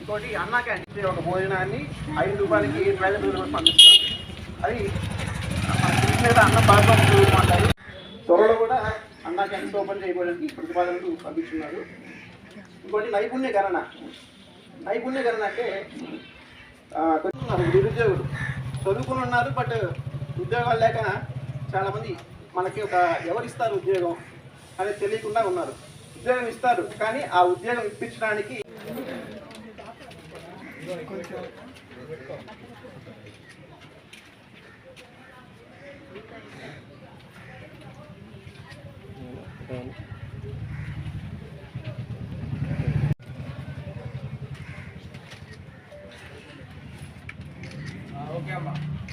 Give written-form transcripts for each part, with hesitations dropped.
ఇంకోటి అన్నా క్యాంటీన్ ఒక భోజనాన్ని 5 రూపాయలకి పేద ప్రజలకు పంపిస్తున్నారు. అది మీద అన్నం బాగా మాట్లాడి త్వరలో కూడా అన్నా క్యాంటీన్ ఓపెన్ చేయడానికి ప్రతిపాదనలు పంపిస్తున్నారు. ఇంకోటి నైపుణ్యకరణ అంటే నిరుద్యోగులు చదువుకుని ఉన్నారు, బట్ ఉద్యోగాలు లేక చాలామంది మనకి ఎవరిస్తారు ఉద్యోగం అనేది తెలియకుండా ఉన్నారు. ఉద్యోగం ఇస్తారు కానీ ఆ ఉద్యోగం ఇప్పించడానికి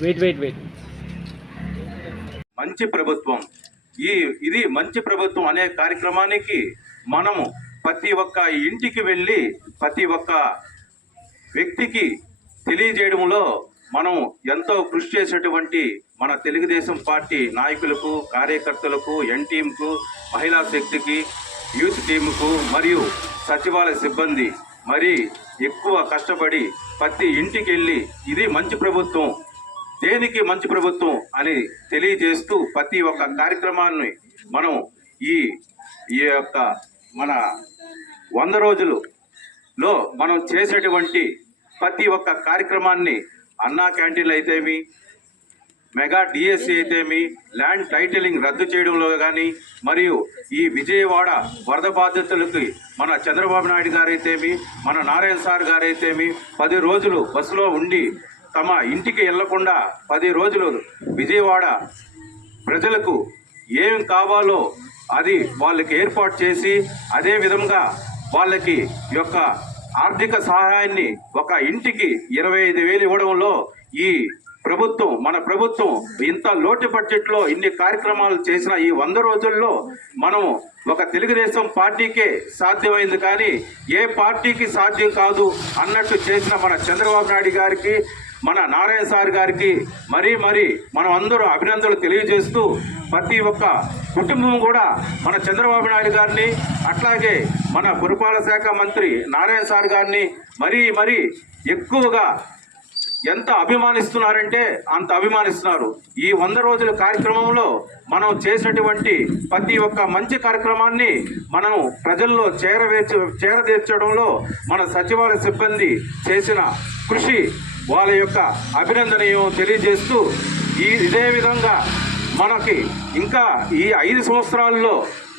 వెయిట్ మంచి ప్రభుత్వం ఇది మంచి ప్రభుత్వం అనే కార్యక్రమానికి మనము ప్రతి ఒక్క ఇంటికి వెళ్ళి ప్రతి ఒక్క వ్యక్తికి తెలియజేయడంలో మనం ఎంతో కృషి చేసేటువంటి మన తెలుగుదేశం పార్టీ నాయకులకు, కార్యకర్తలకు, ఎన్ టీంకు, మహిళా శక్తికి, యూత్ టీంకు మరియు సచివాలయ సిబ్బంది మరి ఎక్కువ కష్టపడి ప్రతి ఇంటికి వెళ్ళి ఇది మంచి ప్రభుత్వం, దేనికి మంచి ప్రభుత్వం అని తెలియజేస్తూ ప్రతి ఒక్క కార్యక్రమాన్ని మనం ఈ యొక్క మన 100 రోజులలో మనం చేసేటువంటి ప్రతి ఒక్క కార్యక్రమాన్ని అన్నా క్యాంటీన్లు అయితేమి, మెగా డిఎస్సి అయితేమి, ల్యాండ్ టైటిలింగ్ రద్దు చేయడంలో కానీ, మరియు ఈ విజయవాడ వరద బాధితులకి మన చంద్రబాబు నాయుడు గారైతేమి, మన నారాయణ సార్ గారైతేమి 10 రోజులు బస్సులో ఉండి తమ ఇంటికి వెళ్లకుండా 10 రోజులు విజయవాడ ప్రజలకు ఏం కావాలో అది వాళ్ళకి ఏర్పాటు చేసి అదే విధంగా వాళ్ళకి యొక్క ఆర్థిక సహాయాన్ని ఒక ఇంటికి 25,000 ఇవ్వడంలో ఈ ప్రభుత్వం, మన ప్రభుత్వం ఇంత లోటు బడ్జెట్లో ఇన్ని కార్యక్రమాలు చేసిన ఈ 100 రోజుల్లో మనం ఒక తెలుగుదేశం పార్టీకే సాధ్యమైంది కానీ ఏ పార్టీకి సాధ్యం కాదు అన్నట్టు చేసిన మన చంద్రబాబు నాయుడు గారికి, మన నారాయణ సార్ గారికి మరీ మనం అందరూ అభినందనలు తెలియజేస్తూ ప్రతి ఒక్క కుటుంబం కూడా మన చంద్రబాబు నాయుడు గారిని, అట్లాగే మన పురపాలక శాఖ మంత్రి నారాయణ సార్ గారిని మరీ ఎక్కువగా ఎంత అభిమానిస్తున్నారంటే అంత అభిమానిస్తున్నారు. ఈ 100 రోజుల కార్యక్రమంలో మనం చేసినటువంటి ప్రతి ఒక్క మంచి కార్యక్రమాన్ని మనం ప్రజల్లో చేరదీర్చడంలో మన సచివాలయ సిబ్బంది చేసిన కృషి వాళ్ళ యొక్క అభినందనీయం తెలియజేస్తూ ఇదే విధంగా మనకి ఇంకా ఈ 5 సంవత్సరాల్లో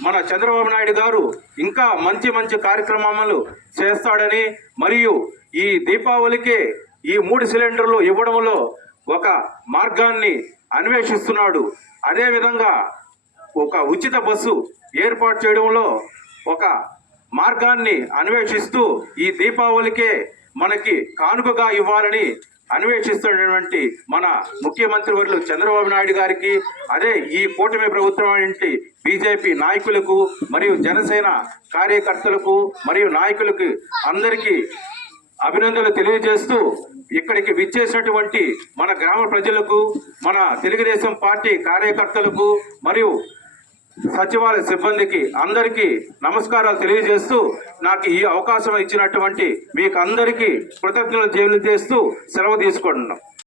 మన చంద్రబాబు నాయుడు గారు ఇంకా మంచి కార్యక్రమాలు చేస్తాడని, మరియు ఈ దీపావళికే ఈ 3 సిలిండర్లు ఇవ్వడంలో ఒక మార్గాన్ని అన్వేషిస్తున్నాడు. అదేవిధంగా ఒక ఉచిత బస్సు ఏర్పాటు చేయడంలో ఒక మార్గాన్ని అన్వేషిస్తూ ఈ దీపావళికే మనకి కానుకగా ఇవ్వాలని అన్వేషిస్తున్నటువంటి మన ముఖ్యమంత్రి వర్యులు చంద్రబాబు నాయుడు గారికి, అదే ఈ కూటమి ప్రభుత్వం బీజేపీ నాయకులకు మరియు జనసేన కార్యకర్తలకు మరియు నాయకులకు అందరికీ అభినందనలు తెలియజేస్తూ ఇక్కడికి విచ్చేసినటువంటి మన గ్రామ ప్రజలకు, మన తెలుగుదేశం పార్టీ కార్యకర్తలకు మరియు సచివాలయ సిబ్బందికి అందరికీ నమస్కారాలు తెలియజేస్తూ నాకు ఈ అవకాశం ఇచ్చినటువంటి మీకు అందరికీ కృతజ్ఞతలు తెలియజేస్తూ సెలవు తీసుకుంటున్నాం.